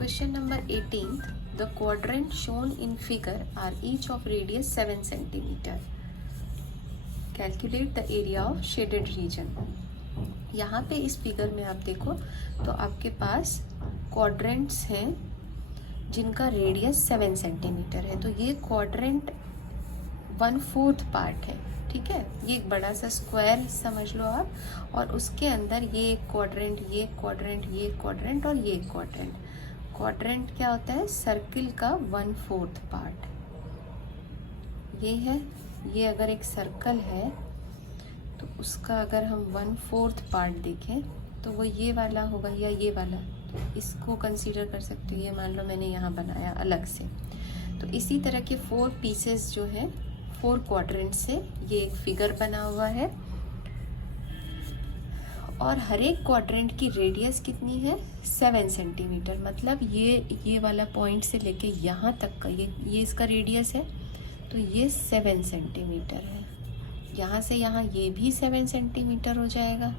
Question number 18th. The quadrant shown in figure are each of radius 7 centimeter. Calculate the area of shaded region. यहाँ पे इस figure में आप देखो तो आपके पास क्वाड्रेंट्स हैं जिनका रेडियस 7 सेंटीमीटर है। तो ये क्वाड्रेंट 1/4 पार्ट है, ठीक है। ये एक बड़ा सा स्क्वायर समझ लो आप, और उसके अंदर ये एक क्वाड्रेंट, ये क्वाड्रेंट, ये क्वाड्रेंट और ये क्वाड्रेंट। क्वाड्रेंट क्या होता है? सर्किल का 1/4 पार्ट। ये है, ये अगर एक सर्कल है तो उसका अगर हम 1/4 पार्ट देखें तो वो ये वाला होगा या ये वाला, तो इसको कंसीडर कर सकते हो। ये मान लो मैंने यहाँ बनाया अलग से। तो इसी तरह के 4 पीसेस जो है 4 क्वाड्रेंट से ये एक फिगर बना हुआ है, और हर एक क्वाड्रेंट की रेडियस कितनी है? 7 सेंटीमीटर। मतलब ये वाला पॉइंट से लेके यहाँ तक का ये इसका रेडियस है, तो ये 7 सेंटीमीटर है। यहाँ से यहाँ ये भी 7 सेंटीमीटर हो जाएगा,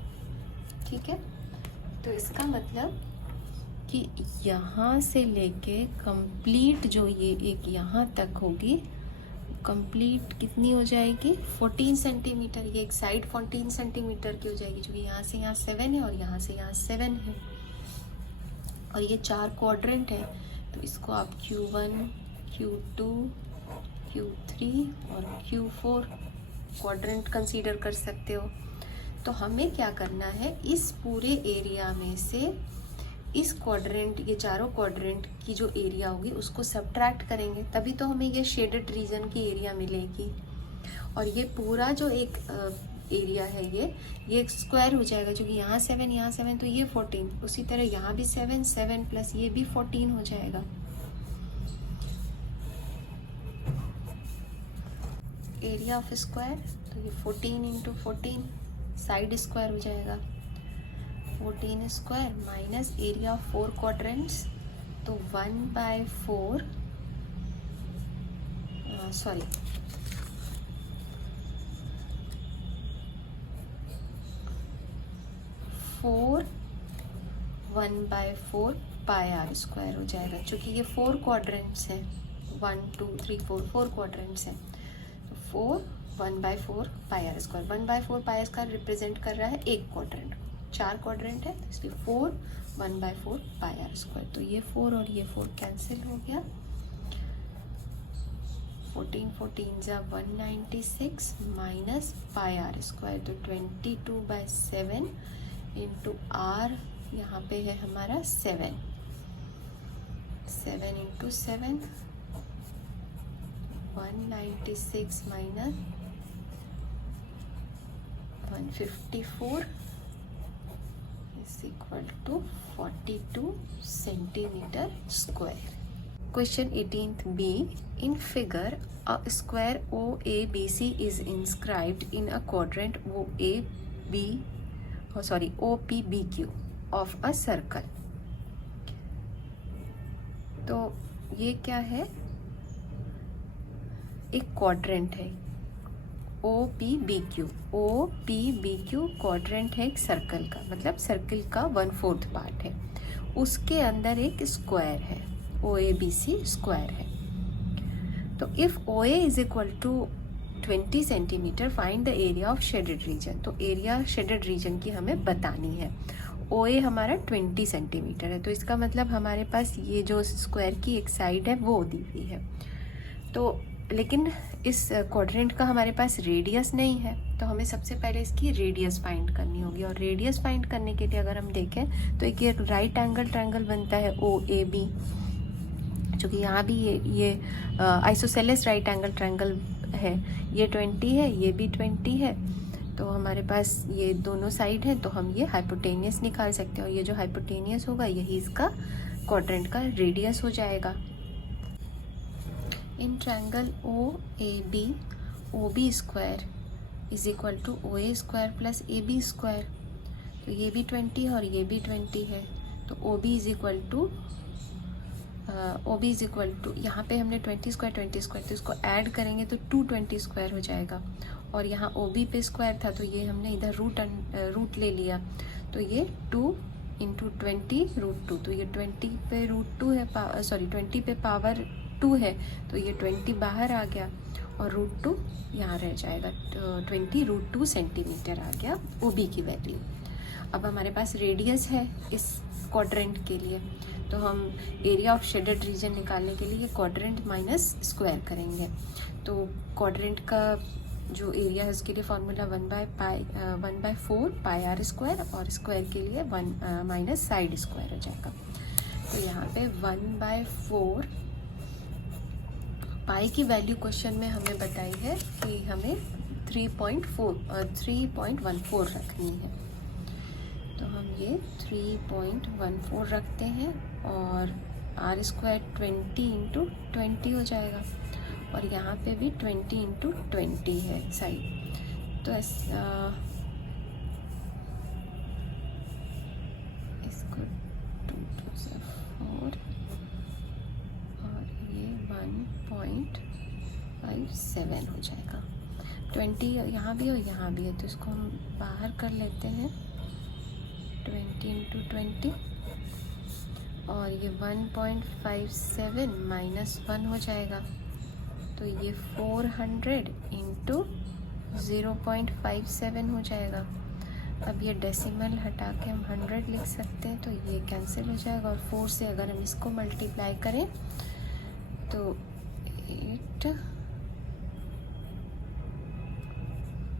ठीक है। तो इसका मतलब कि यहाँ से लेके कंप्लीट जो ये एक यहाँ तक होगी, कंप्लीट कितनी हो जाएगी? 14 सेंटीमीटर। ये एक साइड 14 सेंटीमीटर की हो जाएगी, क्योंकि यहाँ से यहाँ 7 है और यहाँ से यहाँ 7 है, और ये 4 क्वाड्रेंट है। तो इसको आप Q1, Q2, Q3 और Q4 क्वाड्रेंट कंसीडर कर सकते हो। तो हमें क्या करना है, इस पूरे एरिया में से इस क्वाड्रेंट, ये चारों क्वाड्रेंट की जो एरिया होगी उसको सब्ट्रैक्ट करेंगे, तभी तो हमें ये शेडेड रीजन की एरिया मिलेगी। और ये पूरा जो एक एरिया है ये एक स्क्वायर हो जाएगा, क्योंकि यहाँ 7 यहाँ 7, तो ये 14। उसी तरह यहाँ भी 7 7 प्लस ये भी 14 हो जाएगा। एरिया ऑफ स्क्वायर, तो ये 14 इंटू 14 साइड स्क्वायर हो जाएगा। 14 square minus area of 4 quadrants, तो 1/4 सॉरी 4 1/4 पाई आर स्क्वायर हो जाएगा, क्योंकि ये 4 क्वाड्रेंट्स हैं। 1 2 3 4 क्वाड्रेंट्स हैं। तो 4 1/4 pi are square. 1/4 pi are square represent कर रहा है एक क्वाड्रेंट। 4 क्वाड्रेंट है, तो इसलिए 4 1/4 पाई आर स्क्वायर। तो ये 4 और ये 4 कैंसिल हो गया। 14 14 जा 196 माइनस पाई आर स्क्वायर, तो 22/7 इंटू आर, यहाँ पे है हमारा 7 into 7, 196 minus 154 is equal to 42 centimeter square. Question 18th B. In figure, a square OABC is inscribed in a quadrant OPBQ of a circle. तो ये क्या है? एक क्वाड्रेंट है OPBQ क्वाड्रेंट है एक सर्कल का, मतलब सर्कल का 1/4 पार्ट है। उसके अंदर एक स्क्वायर है, OABC स्क्वायर है। तो if OA is equal to 20 centimetre, find the area of shaded region. तो एरिया शेडेड रीजन की हमें बतानी है। OA हमारा 20 सेंटीमीटर है, तो इसका मतलब हमारे पास ये जो स्क्वायर की एक साइड है वो दी हुई है। तो लेकिन इस क्वाड्रेंट का हमारे पास रेडियस नहीं है, तो हमें सबसे पहले इसकी रेडियस फाइंड करनी होगी। और रेडियस फाइंड करने के लिए अगर हम देखें तो एक राइट एंगल ट्रायंगल बनता है OAB, जो कि यहाँ भी ये आइसोसेलेस राइट एंगल ट्रायंगल है। ये 20 है, ये भी 20 है, तो हमारे पास ये दोनों साइड हैं, तो हम ये हाइपोटेनियस निकाल सकते हैं। और ये जो हाइपोटेनियस होगा यही इसका क्वाड्रेंट का रेडियस हो जाएगा। In triangle OAB, OB square is equal to OA square plus AB square. तो ये भी 20 है और ये भी 20 है, तो OB इज इक्वल टू यहाँ पे हमने 20 स्क्वायर तो इसको ऐड करेंगे तो 220 स्क्वायर हो जाएगा। और यहाँ OB पे स्क्वायर था, तो ये हमने इधर रूट ले लिया, तो ये 2 इंटू 20√2, तो ये 20 पे √2 है, 20 पे पावर 2 है, तो ये 20 बाहर आ गया और √2 यहाँ रह जाएगा, तो 20√2 सेंटीमीटर आ गया OB की वैल्यू। अब हमारे पास रेडियस है इस क्वाड्रेंट के लिए, तो हम एरिया ऑफ शेडेड रीजन निकालने के लिए क्वाड्रेंट माइनस स्क्वायर करेंगे। तो क्वाड्रेंट का जो एरिया है उसके लिए फॉर्मूला 1/4 पाई आर स्क्वायर, और स्क्वायर के लिए 1 माइनस साइड स्क्वायर हो जाएगा। तो यहाँ पे 1/4 पाई की वैल्यू क्वेश्चन में हमें बताई है कि हमें 3.14 रखनी है, तो हम ये 3.14 रखते हैं और आर स्क्वायर 20 इंटू 20 हो जाएगा, और यहाँ पे भी 20 इंटू 20 है साइड, तो इसको 2 से 4 और ये 1.57 हो जाएगा। 20 यहाँ भी और यहाँ भी है, तो इसको हम बाहर कर लेते हैं, 20 इंटू 20, और ये 1.57 माइनस 1 हो जाएगा, तो ये 400 इंटू 0.57 हो जाएगा। अब ये डेसिमल हटा के हम 100 लिख सकते हैं, तो ये कैंसिल हो जाएगा, और 4 से अगर हम इसको मल्टीप्लाई करें तो 8,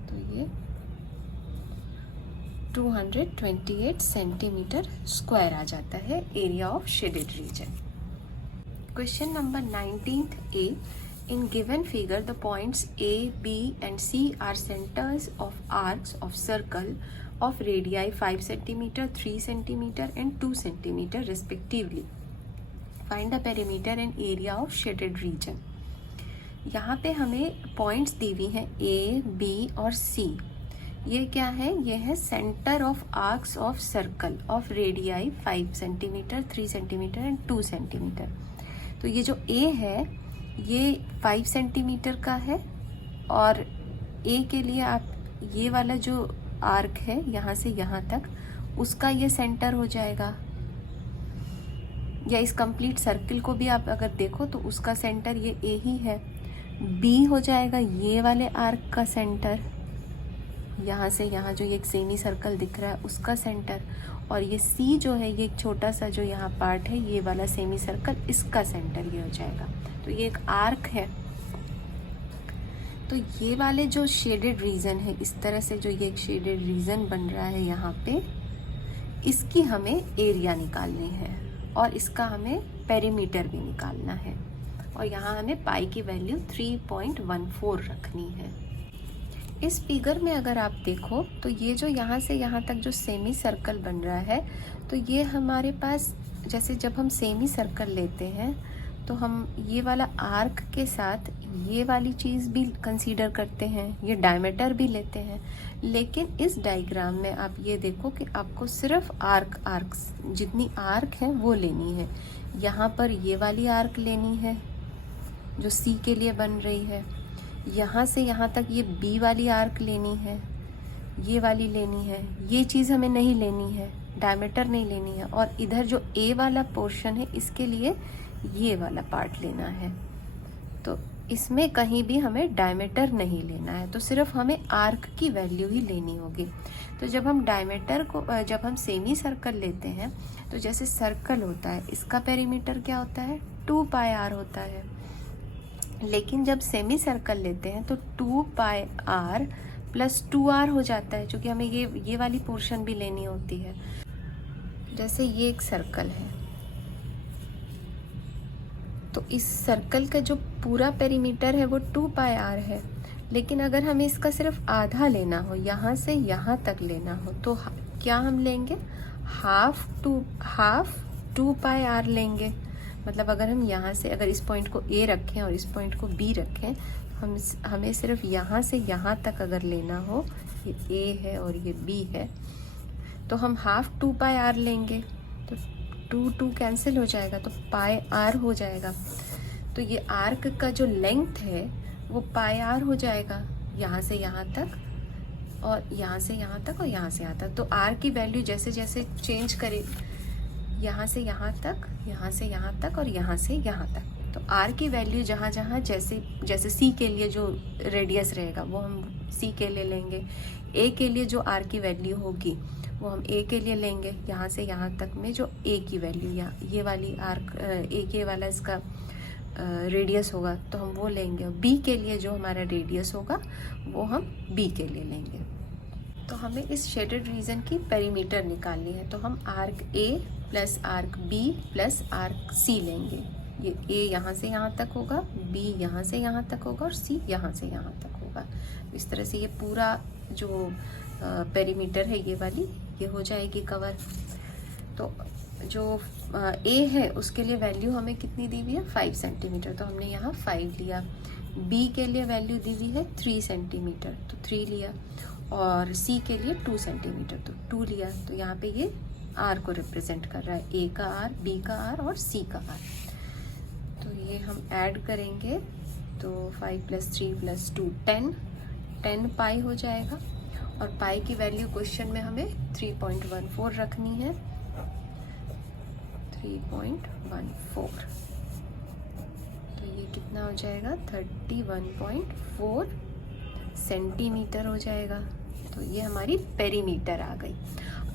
तो ये 228 सेंटीमीटर स्क्वायर आ जाता है area of shaded reason. Question number 19 A, in given figure the points A, B and C are centers of arcs of circle of radii 5 cm, 3 cm and 2 cm respectively. Find the perimeter and area of shaded region. यहाँ पे हमें points दी हुई हैं A, B और C। ये क्या है? ये है centre of arcs of circle of radii 5 centimetre, 3 centimetre and 2 centimetre. तो ये जो A है ये 5 सेंटीमीटर का है, और A के लिए आप ये वाला जो आर्क है यहाँ से यहाँ तक, उसका ये सेंटर हो जाएगा, या इस कंप्लीट सर्किल को भी आप अगर देखो तो उसका सेंटर ये A ही है। B हो जाएगा ये वाले आर्क का सेंटर, यहाँ से यहाँ जो ये एक सेमी सर्कल दिख रहा है उसका सेंटर, और ये C जो है ये एक छोटा सा जो यहाँ पार्ट है ये वाला सेमी सर्कल, इसका सेंटर ये हो जाएगा। तो ये एक आर्क है। तो ये वाले जो शेडेड रीजन है, इस तरह से जो ये एक शेडेड रीजन बन रहा है यहाँ पे, इसकी हमें एरिया निकालनी है और इसका हमें पेरीमीटर भी निकालना है, और यहाँ हमें पाई की वैल्यू 3.14 रखनी है। इस फिगर में अगर आप देखो तो ये जो यहाँ से यहाँ तक जो सेमी सर्कल बन रहा है, तो ये हमारे पास, जैसे जब हम सेमी सर्कल लेते हैं तो हम ये वाला आर्क के साथ ये वाली चीज़ भी कंसीडर करते हैं, ये डायमीटर भी लेते हैं, लेकिन इस डायग्राम में आप ये देखो कि आपको सिर्फ आर्क्स जितनी आर्क है वो लेनी है। यहाँ पर ये वाली आर्क लेनी है जो सी के लिए बन रही है, यहाँ से यहाँ तक ये बी वाली आर्क लेनी है, ये वाली लेनी है, ये चीज़ हमें नहीं लेनी है, डायमीटर नहीं लेनी है, और इधर जो ए वाला पोर्शन है इसके लिए ये वाला पार्ट लेना है। तो इसमें कहीं भी हमें डायमीटर नहीं लेना है, तो सिर्फ हमें आर्क की वैल्यू ही लेनी होगी। तो जब हम डायमीटर को, जब हम सेमी सर्कल लेते हैं तो जैसे सर्कल होता है इसका पेरीमीटर क्या होता है? 2 पाई आर होता है, लेकिन जब सेमी सर्कल लेते हैं तो 2 पाई आर प्लस 2r हो जाता है, क्योंकि हमें ये वाली पोर्शन भी लेनी होती है। जैसे ये एक सर्कल है, तो इस सर्कल का जो पूरा पेरीमीटर है वो 2 पाई आर है, लेकिन अगर हमें इसका सिर्फ आधा लेना हो, यहाँ से यहाँ तक लेना हो, तो क्या हम लेंगे? हाफ टू पाई आर लेंगे। मतलब अगर हम यहाँ से, अगर इस पॉइंट को A रखें और इस पॉइंट को B रखें, हमें सिर्फ यहाँ से यहाँ तक अगर लेना हो, ये A है और ये B है, तो हम हाफ 2 पाई आर लेंगे, तो 2 कैंसिल हो जाएगा, तो पाई आर हो जाएगा। तो ये आर्क का जो लेंथ है वो पाई आर हो जाएगा, यहाँ से यहाँ तक और यहाँ से यहाँ तक और यहाँ से यहाँ तक। तो आर की वैल्यू जैसे जैसे चेंज करे, यहाँ से यहाँ तक, यहाँ से यहाँ तक और यहाँ से यहाँ तक, तो आर की वैल्यू जहाँ जहाँ जैसे जैसे सी के लिए जो रेडियस रहेगा वो हम सी के लिए लेंगे, ए के लिए जो आर की वैल्यू होगी वो हम ए के लिए लेंगे, यहाँ से यहाँ तक में जो ए की वैल्यू या ये वाली आर्क ए के वाला इसका रेडियस होगा तो हम वो लेंगे। बी के लिए जो हमारा रेडियस होगा वो हम बी के लिए लेंगे। तो हमें इस शेडेड रीजन की पेरीमीटर निकालनी है, तो हम arc A plus arc B plus arc C लेंगे। ये ए यहाँ से यहाँ तक होगा, बी यहाँ से यहाँ तक होगा और सी यहाँ से यहाँ तक होगा। इस तरह से ये पूरा जो पेरीमीटर है ये वाली ये हो जाएगी कवर। तो जो ए है उसके लिए वैल्यू हमें कितनी दी हुई है 5 सेंटीमीटर, तो हमने यहाँ 5 लिया। बी के लिए वैल्यू दी हुई है 3 सेंटीमीटर तो 3 लिया, और सी के लिए 2 सेंटीमीटर तो 2 लिया। तो यहाँ पे ये आर को रिप्रेजेंट कर रहा है, ए का आर, बी का आर और सी का आर। तो ये हम ऐड करेंगे तो 5 + 3 + 2 10 पाई हो जाएगा, और पाई की वैल्यू क्वेश्चन में हमें 3.14 रखनी है, 3.14। तो ये कितना हो जाएगा 31.4 सेंटीमीटर हो जाएगा। तो ये हमारी पेरीमीटर आ गई।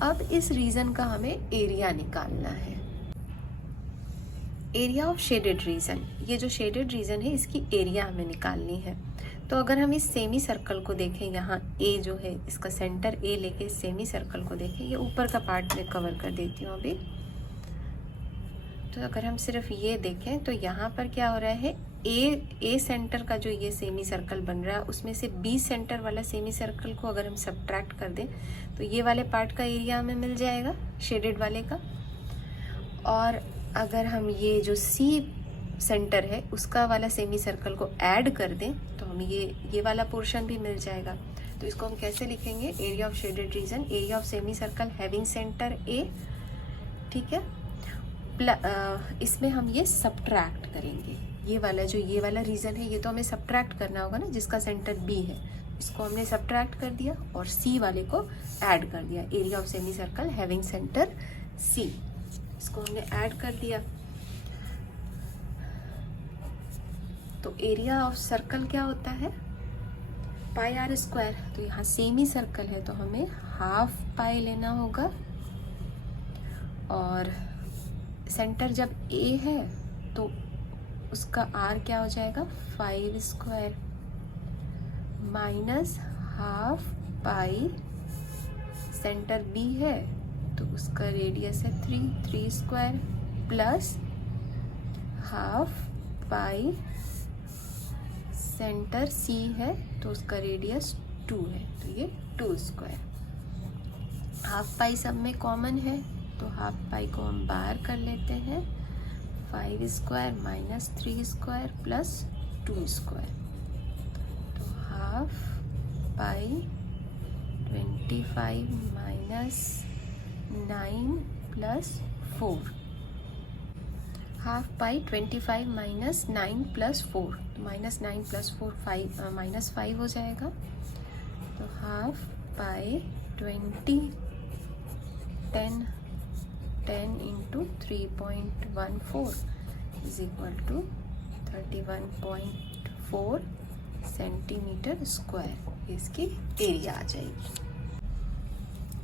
अब इस रीजन का हमें एरिया निकालना है। एरिया ऑफ शेडेड रीजन, ये जो शेडेड रीजन है इसकी एरिया हमें निकालनी है। तो अगर हम इस सेमी सर्कल को देखें, यहाँ ए जो है इसका सेंटर ए लेके इस सेमी सर्कल को देखें, ये ऊपर का पार्ट में कवर कर देती हूँ अभी। तो अगर हम सिर्फ ये देखें तो यहाँ पर क्या हो रहा है, ए सेंटर का जो ये सेमी सर्कल बन रहा है उसमें से बी सेंटर वाला सेमी सर्कल को अगर हम सब्ट्रैक्ट कर दें तो ये वाले पार्ट का एरिया हमें मिल जाएगा शेडेड वाले का। और अगर हम ये जो सी सेंटर है उसका वाला सेमी सर्कल को ऐड कर दें तो हम ये वाला पोर्शन भी मिल जाएगा। तो इसको हम कैसे लिखेंगे, area of shaded region, area of semi circle having centre A, ठीक है। इसमें हम ये सब्ट्रैक्ट करेंगे, ये वाला रीजन है ये तो हमें सब्ट्रैक्ट करना होगा ना, जिसका सेंटर बी है इसको हमने सब्ट्रैक्ट कर दिया और सी वाले को ऐड कर दिया। Area of semi circle having centre C, इसको हमने ऐड कर दिया। तो एरिया ऑफ सर्कल क्या होता है, पाई आर स्क्वायर। तो यहाँ सेमी सर्कल है तो हमें हाफ पाई लेना होगा, और सेंटर जब ए है तो उसका आर क्या हो जाएगा 5 square minus half pi, centre B है तो उसका रेडियस है 3 square plus half pi, centre C है तो उसका रेडियस 2 है तो ये 2 स्क्वायर। हाफ पाई सब में कॉमन है तो हाफ पाई को हम बाहर कर लेते हैं, 5 square minus 3 square plus 2 square. तो half pi 25 minus 9 plus 4, half pi 25 minus 9 plus 4, तो माइनस 9 प्लस 4 -5 हो जाएगा। तो half pi 10 into 3.14 is equal to 31.4 centimetre square, इसकी एरिया आ जाएगी।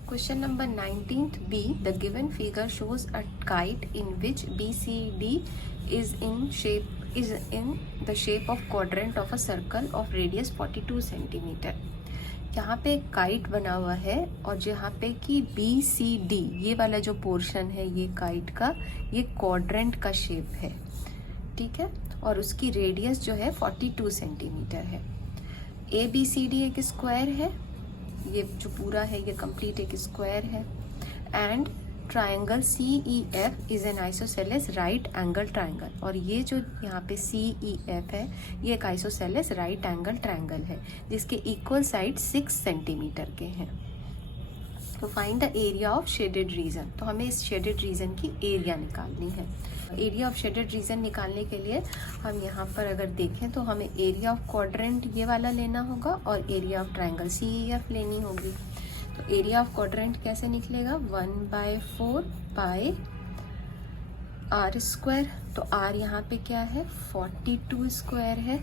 Question number 19th B. The given figure shows a kite in which BCD is in the shape of quadrant of a circle of radius 42 centimeter. यहाँ पे एक kite बना हुआ है और जहाँ पे कि BCD ये वाला जो पोर्शन है ये काइट का ये क्वाड्रेंट का शेप है, ठीक है, और उसकी रेडियस जो है 42 सेंटीमीटर है। ABCD एक स्क्वायर है, ये जो पूरा है ये कंप्लीट एक स्क्वायर है, and triangle CEF is an isosceles right angle triangle, और ये जो यहाँ पे CEF है ये एक आइसोसेलेस राइट एंगल ट्रायंगल है जिसके इक्वल साइड 6 सेंटीमीटर के हैं। तो find the area of shaded region, तो हमें इस शेडेड रीजन की एरिया निकालनी है। एरिया ऑफ शेडेड रीजन निकालने के लिए हम यहाँ पर अगर देखें तो हमें एरिया ऑफ क्वाड्रेंट ये वाला लेना होगा और एरिया ऑफ ट्राइंगल CEF लेनी होगी। तो एरिया ऑफ क्वाड्रेंट कैसे निकलेगा, 1/4 पाई आर स्क्वायर। तो आर यहाँ पे क्या है, 42 स्क्वायर है।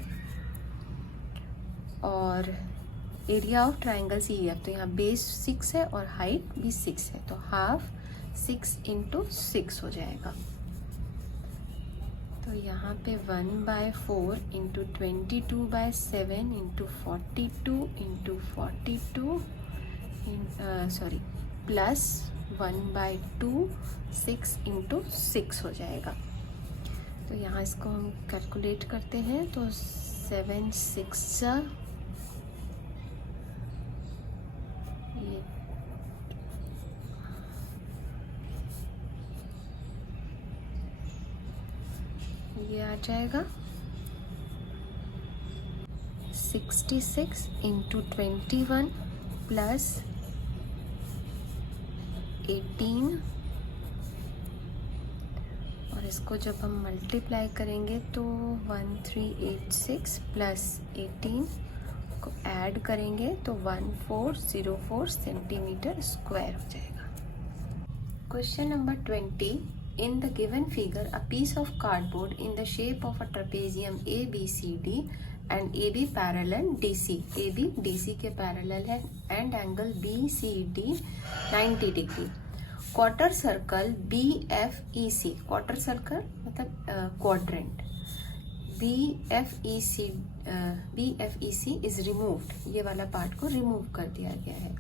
और एरिया ऑफ ट्राइंगल CEF, तो यहाँ बेस 6 है और हाइट भी 6 है, तो हाफ 6 × 6 हो जाएगा। तो यहाँ पे 1/4 × 22/7 × 42 × 42 प्लस 1/2 6 × 6 हो जाएगा। तो यहाँ इसको हम कैलकुलेट करते हैं तो 7 6 ये आ जाएगा 66 × 21 प्लस 18, और इसको जब हम मल्टीप्लाई करेंगे तो 1386 प्लस 18 को ऐड करेंगे तो 1404 सेंटीमीटर स्क्वायर हो जाएगा। Question number 20, in the given figure a piece of cardboard in the shape of a trapezium ABCD and AB parallel DC, AB DC के parallel है and angle BCD 90 degree, quarter circle BFEC, quarter circle मतलब quadrant BFEC is removed, ये वाला part को remove कर दिया गया है।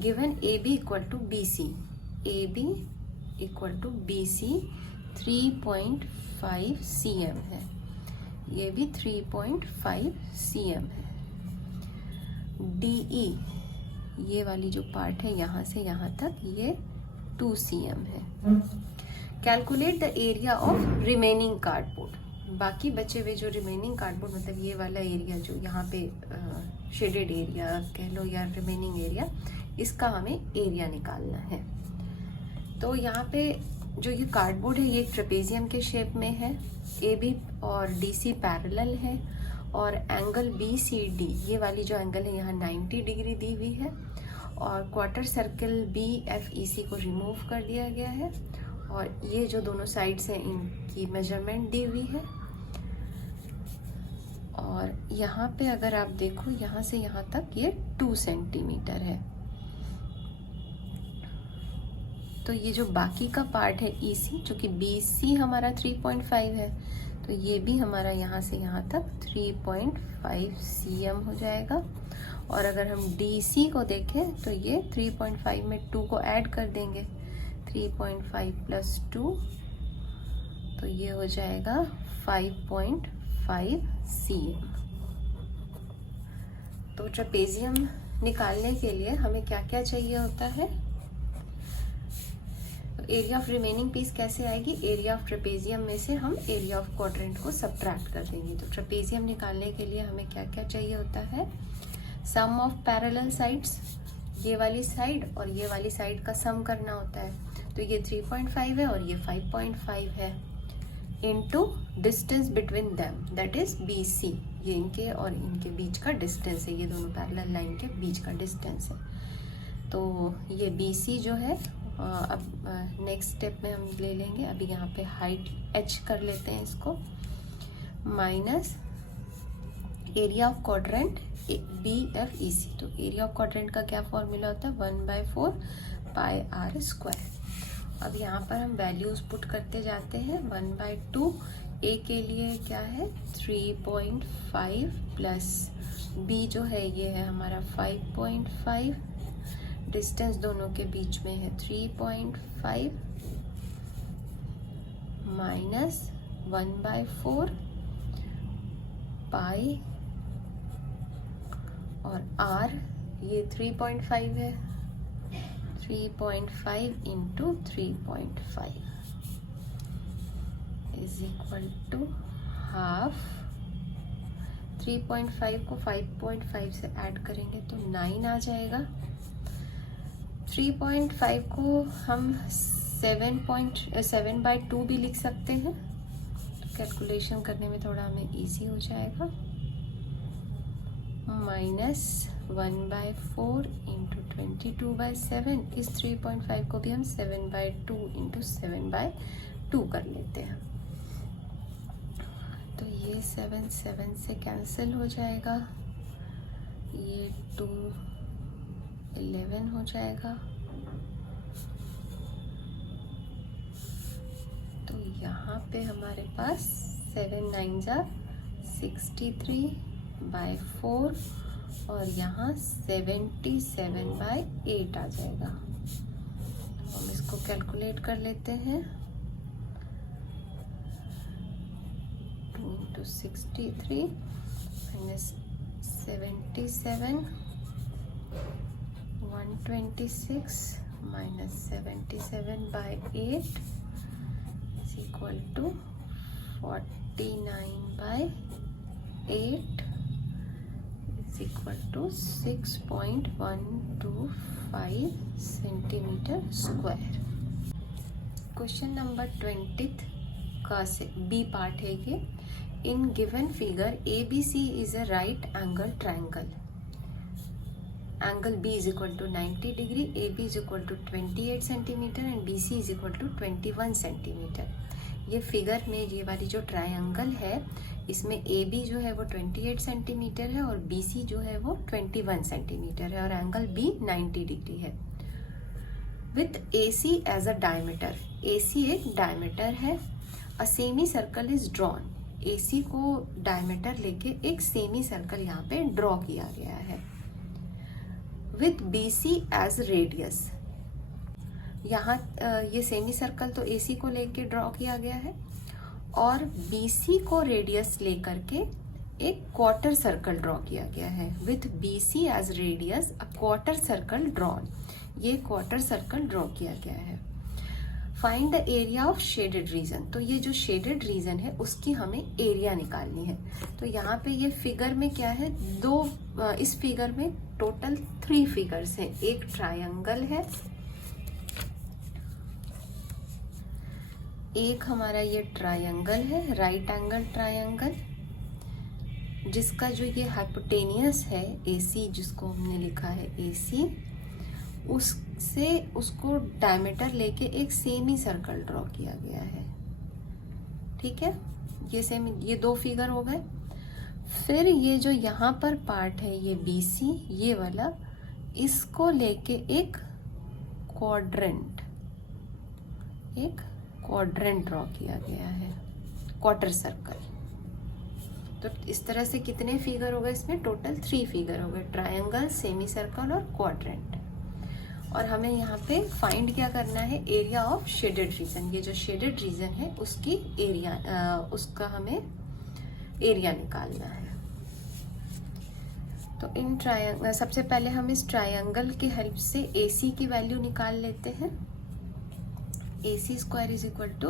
given AB equal to BC, AB equal to BC 3.5 cm है, ये भी 3.5 cm है। DE ये वाली जो पार्ट है यहाँ से यहाँ तक ये 2 cm है। Calculate the area of remaining cardboard, बाकी बचे हुए जो रिमेनिंग कार्डबोर्ड मतलब ये वाला एरिया जो यहाँ पे शेडेड एरिया कह लो या रिमेनिंग एरिया, इसका हमें एरिया निकालना है। तो यहाँ पे जो ये कार्डबोर्ड है ये ट्रेपेजियम के शेप में है, AB और DC पैरेलल है और एंगल BCD ये वाली जो एंगल है यहाँ 90 डिग्री दी हुई है और क्वार्टर सर्कल BFEC को रिमूव कर दिया गया है और ये जो दोनों साइड्स हैं इनकी मेजरमेंट दी हुई है। और यहाँ पे अगर आप देखो यहाँ से यहाँ तक ये 2 सेंटीमीटर है। तो ये जो बाकी का पार्ट है EC जो कि BC हमारा 3.5 है, तो ये भी हमारा यहाँ से यहाँ तक 3.5 cm हो जाएगा। और अगर हम DC को देखें तो ये 3.5 में 2 को ऐड कर देंगे, 3.5 प्लस 2 तो ये हो जाएगा 5.5 cm। तो ट्रेपेजियम निकालने के लिए हमें क्या क्या चाहिए होता है, एरिया ऑफ रिमेनिंग पीस कैसे आएगी, एरिया ऑफ ट्रेपेजियम में से हम एरिया ऑफ क्वाड्रेंट को सब्ट्रैक्ट कर देंगे। तो ट्रेपेजियम निकालने के लिए हमें क्या क्या चाहिए होता है, सम ऑफ पैरेलल साइड्स, ये वाली साइड और ये वाली साइड का सम करना होता है। तो ये 3.5 है और ये 5.5 है, into distance between them that is BC, ये इनके और इनके बीच का डिस्टेंस है, ये दोनों पैरेलल लाइन के बीच का डिस्टेंस है। तो ये BC जो है अब नेक्स्ट स्टेप में हम ले लेंगे। अभी यहाँ पे हाइट h कर लेते हैं इसको, minus area of quadrant BFEC। तो एरिया ऑफ क्वाड्रेंट का क्या फॉर्मूला होता है, 1/4 पाई आर स्क्वायर। अब यहाँ पर हम वैल्यूज पुट करते जाते हैं। 1/2 A के लिए क्या है 3.5 प्लस B जो है ये है हमारा 5.5, डिस्टेंस दोनों के बीच में है 3.5 माइनस 1/4 पाई और R ये 3.5 है, 3.5 into 3.5 is equal to half. 3.5 को 5.5 से ऐड करेंगे तो 9 आ जाएगा। 3.5 को हम 7/2 भी लिख सकते हैं, कैलकुलेशन करने में थोड़ा हमें इजी हो जाएगा। -1/4 इंटू 22/7, इस 3.5 को भी हम 7/2 इंटू 7/2 कर लेते हैं। तो ये 7 से कैंसिल हो जाएगा, ये 2 11 हो जाएगा। तो यहाँ पे हमारे पास 7 9 जा 63/4 और यहाँ 77/8 आ जाएगा। हम इसको कैलकुलेट कर लेते हैं। 2 into 63 minus 77, 126 minus 77/8 is equal to 49/8 is equal to 6.125 centimetre square. Question number 20 का से बी पार्ट है ये। In given figure ABC is a right angle triangle. Angle B is equal to 90 degree, AB is equal to 28 centimetre and BC is equal to 21 centimetre. ये figure में ये वाली जो triangle है इसमें AB जो है वो 28 सेंटीमीटर है और BC जो है वो 21 सेंटीमीटर है और एंगल B 90 डिग्री है। With AC as a diameter, AC एक डायमीटर है। A semi circle is drawn, AC को डायमीटर लेके एक सेमी सर्कल यहाँ पे ड्रॉ किया गया है। विथ BC एज रेडियस, यहाँ ये सेमी सर्कल तो AC को लेके ड्रॉ किया गया है और BC को रेडियस लेकर के एक क्वार्टर सर्कल ड्रॉ किया गया है। With BC as radius a quarter circle drawn, ये क्वार्टर सर्कल ड्रॉ किया गया है। Find the area of shaded region, तो ये जो शेडेड रीजन है उसकी हमें एरिया निकालनी है। तो यहाँ पे ये फिगर में क्या है, इस फिगर में टोटल 3 फिगर्स हैं। एक ट्रायंगल है, एक हमारा ये ट्रायंगल है राइट एंगल ट्रायंगल, जिसका जो ये हाइपोटेनियस है AC, जिसको हमने लिखा है AC, उससे उसको डायमीटर लेके एक सेमी सर्कल ड्रॉ किया गया है। ठीक है, ये 2 फिगर हो गए। फिर ये जो यहाँ पर पार्ट है ये BC, ये वाला, इसको लेके एक क्वाड्रेंट ड्रॉ किया गया है, क्वार्टर सर्कल। तो इस तरह से कितने फिगर हो गए इसमें, टोटल 3 फिगर हो गए, ट्रायंगल, सेमी सर्कल और क्वाड्रेंट। और हमें यहाँ पे फाइंड क्या करना है, एरिया ऑफ शेडेड रीजन। ये जो शेडेड रीजन है उसकी एरिया, उसका हमें एरिया निकालना है। तो इन ट्रायंगल, सबसे पहले हम इस ट्रायंगल की हेल्प से AC की वैल्यू निकाल लेते हैं। AC square is equal to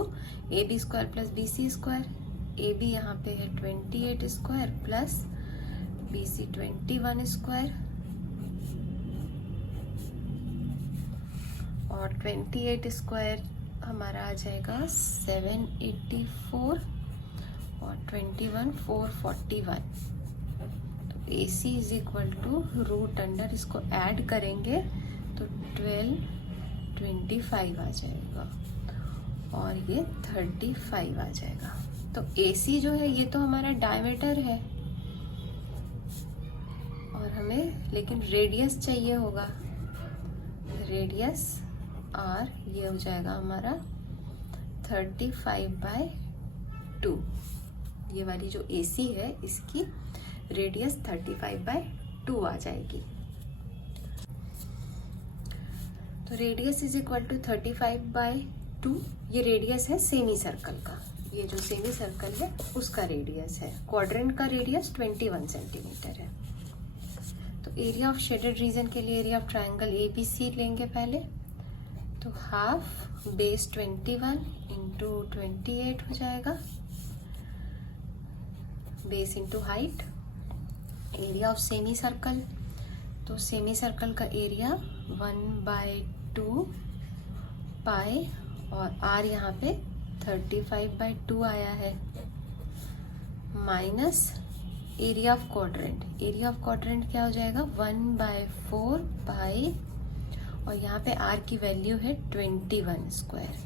AB square plus BC square. AB यहाँ पे है 28 स्क्वायर प्लस BC 21 स्क्वायर, और 28 स्क्वायर हमारा आ जाएगा 784 और 21 441। तो AC is equal to root under, इसको ऐड करेंगे तो 1225 आ जाएगा और ये 35 आ जाएगा। तो AC जो है ये तो हमारा डायमीटर है और हमें लेकिन रेडियस चाहिए होगा। रेडियस R ये हो जाएगा हमारा 35/2। ये वाली जो AC है इसकी रेडियस 35/2 आ जाएगी। तो रेडियस इज इक्वल टू 35/2। ये रेडियस है सेमी सर्कल का, ये जो सेमी सर्कल है उसका रेडियस है। क्वाड्रेंट का रेडियस 21 सेंटीमीटर है। तो एरिया ऑफ शेडेड रीजन के लिए एरिया ऑफ ट्रायंगल ABC लेंगे पहले। तो हाफ बेस 21 इंटू 28 हो जाएगा, base into height. Area of semi circle, तो सेमी सर्कल का एरिया 1/2 पाई और R यहाँ पे 35/2 आया है। Minus area of quadrant. Area of quadrant क्या हो जाएगा 1/4 पाई, और यहाँ पे r की वैल्यू है 21 स्क्वायर।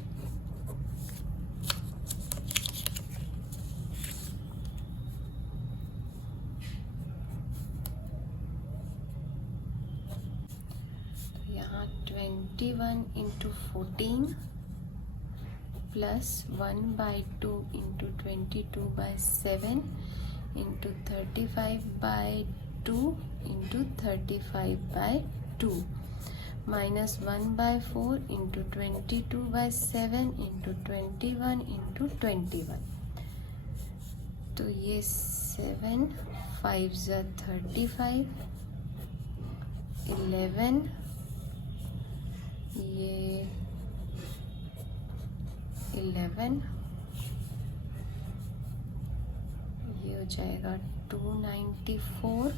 तो यहाँ 21 into 14 plus 1/2 into 22/7 into 35/2 into 35/2 minus 1/4 into 22/7 into 21 into 21। तो ये 7 5 ज़ा 35, 11, ये 11, ये हो जाएगा 294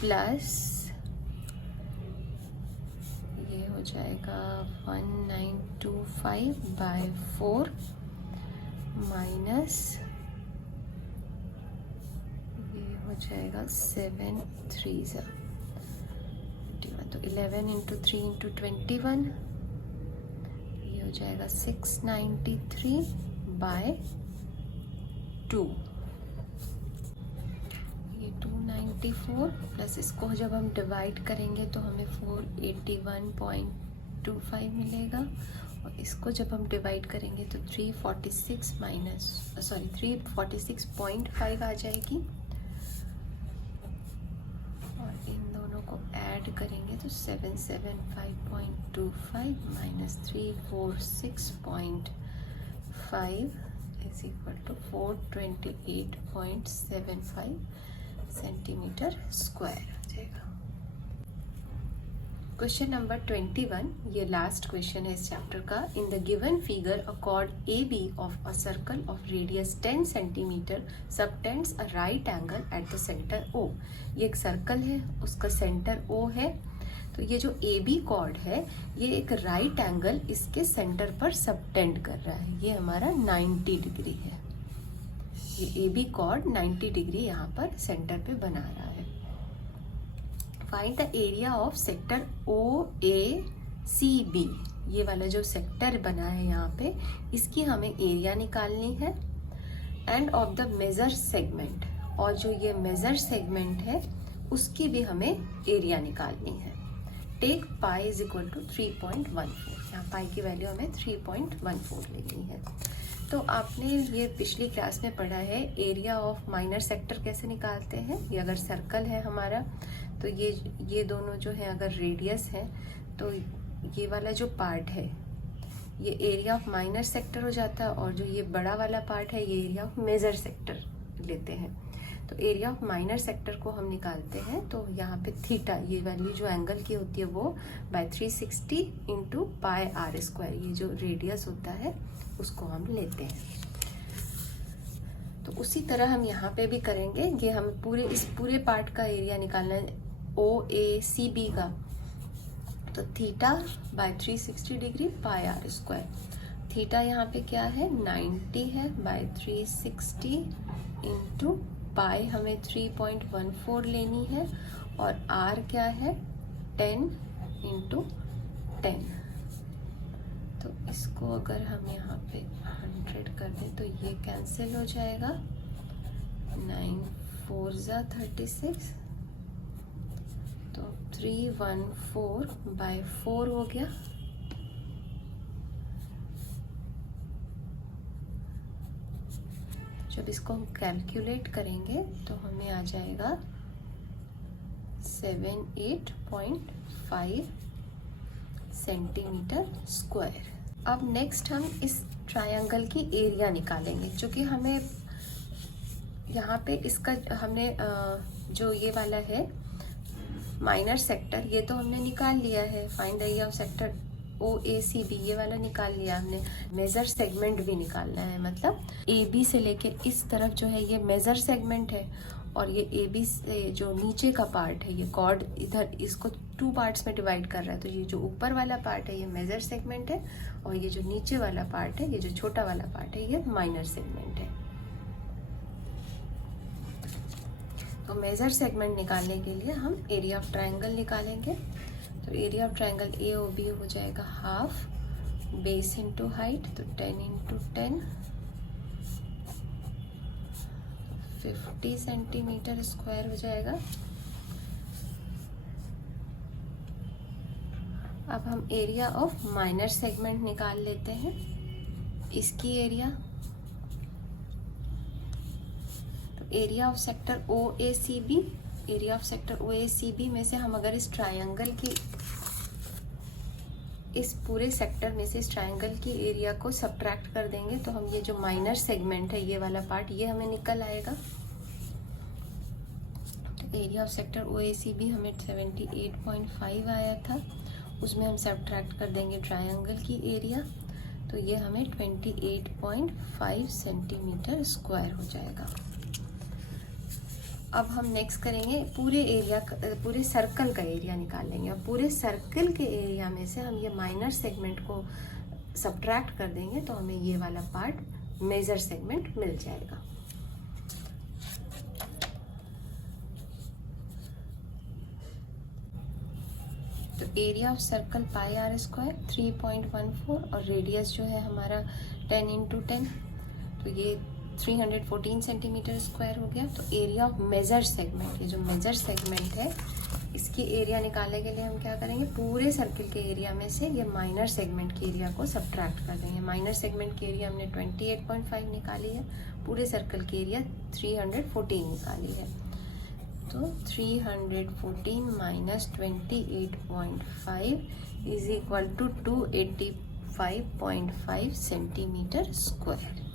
प्लस ये हो जाएगा 1925/4 माइनस ये हो जाएगा 7 3 ज़ा 21। तो 11 इंटू 3 इंटू 21 ये हो जाएगा 693/2। ये 294 प्लस इसको जब हम डिवाइड करेंगे तो हमें 481.25 मिलेगा, और इसको जब हम डिवाइड करेंगे तो 346.5 आ जाएगी, और इन दोनों को ऐड करेंगे तो 775.25 minus 346.5 is equal to 428.75 centimetre square आ जाएगा। क्वेश्चन नंबर 21, ये लास्ट क्वेश्चन है इस चैप्टर का। In the given figure a chord A B of a circle of radius 10 centimetre subtends a right angle at the centre O. ये एक circle है, उसका सेंटर ओ है, तो ये जो ए बी कॉर्ड है ये एक राइट एंगल इसके सेंटर पर सबटेंड कर रहा है। ये हमारा 90 डिग्री है। ये ए बी कॉर्ड 90 डिग्री यहाँ पर सेंटर पे बना रहा है। Find the area of sector O A C B. ये वाला जो सेक्टर बना है यहाँ पे, इसकी हमें एरिया निकालनी है। And of the major segment, और जो ये मेजर सेगमेंट है उसकी भी हमें एरिया निकालनी है। Take pi is equal to 3.14। यहाँ पाई की वैल्यू हमें 3.14 लेनी है। तो आपने ये पिछली क्लास में पढ़ा है एरिया ऑफ माइनर सेक्टर कैसे निकालते हैं। ये अगर सर्कल है हमारा तो ये दोनों जो है अगर रेडियस है तो ये वाला जो पार्ट है ये एरिया ऑफ माइनर सेक्टर हो जाता है, और जो ये बड़ा वाला पार्ट है ये एरिया ऑफ मेजर सेक्टर लेते हैं। तो एरिया ऑफ माइनर सेक्टर को हम निकालते हैं, तो यहाँ पे थीटा ये वैल्यू जो एंगल की होती है वो by 360 into pi are square, ये जो रेडियस होता है उसको हम लेते हैं। तो उसी तरह हम यहाँ पे भी करेंगे। ये हम इस पूरे पार्ट का एरिया निकालना है ओ ए सी बी का, तो theta by 360 degree pi are square. Theta यहाँ पे क्या है 90 है, बाय 360 इंटू पाई हमें 3.14 लेनी है, और आर क्या है 10 इंटू 10। तो इसको अगर हम यहाँ पे 100 कर दें तो ये कैंसिल हो जाएगा। 9 4 ज़ा 36, तो 314/4 हो गया। जब इसको हम कैलकुलेट करेंगे तो हमें आ जाएगा 78.5 सेंटीमीटर स्क्वायर। अब नेक्स्ट हम इस ट्रायंगल की एरिया निकालेंगे, क्योंकि हमें यहाँ पे इसका हमने जो ये वाला है माइनर सेक्टर ये तो हमने निकाल लिया है। Find the area of sector O A C B ये वाला निकाल लिया हमने। मेजर सेगमेंट भी निकालना है, मतलब ए बी से लेके इस तरफ जो है ये मेजर सेगमेंट है, और ये ए बी से जो नीचे का पार्ट है ये कॉर्ड इधर इसको 2 पार्ट्स में डिवाइड कर रहा है। तो ये जो ऊपर वाला पार्ट है ये मेजर सेगमेंट है, और ये जो नीचे वाला पार्ट है ये जो छोटा वाला पार्ट है ये माइनर सेगमेंट है। तो मेजर सेगमेंट निकालने के लिए हम एरिया ऑफ ट्रायंगल निकालेंगे। तो area of triangle A O B हो जाएगा हाफ बेस इंटू हाइट, तो 10 इंटू 10 50 सेंटीमीटर स्क्वायर हो जाएगा। अब हम एरिया ऑफ माइनर सेगमेंट निकाल लेते हैं। इसकी एरिया, तो area of sector O A C B, area of sector O A C B में से हम अगर इस ट्रायंगल की, इस पूरे सेक्टर में से इस ट्रायंगल की एरिया को सब्ट्रैक्ट कर देंगे तो हम ये जो माइनर सेगमेंट है ये वाला पार्ट ये हमें निकल आएगा। तो area of sector O A C B हमें 78.5 आया था, उसमें हम सब्ट्रैक्ट कर देंगे ट्रायंगल की एरिया, तो ये हमें 28.5 सेंटीमीटर स्क्वायर हो जाएगा। अब हम नेक्स्ट करेंगे पूरे एरिया, पूरे सर्कल का एरिया निकाल लेंगे। और पूरे सर्कल के एरिया में से हम ये माइनर सेगमेंट को सब्ट्रैक्ट कर देंगे तो हमें ये वाला पार्ट मेजर सेगमेंट मिल जाएगा। तो area of circle pi are square 3.14 और रेडियस जो है हमारा 10 इंटू 10, तो ये 314 सेंटीमीटर स्क्वायर हो गया। तो एरिया ऑफ मेजर सेगमेंट, ये जो मेजर सेगमेंट है इसकी एरिया निकालने के लिए हम क्या करेंगे, पूरे सर्किल के एरिया में से ये माइनर सेगमेंट के एरिया को सब्ट्रैक्ट कर देंगे। माइनर सेगमेंट की एरिया हमने 28.5 निकाली है, पूरे सर्कल की एरिया 314 निकाली है। तो 314 minus 28.5 is equal to 285.5 centimetre square.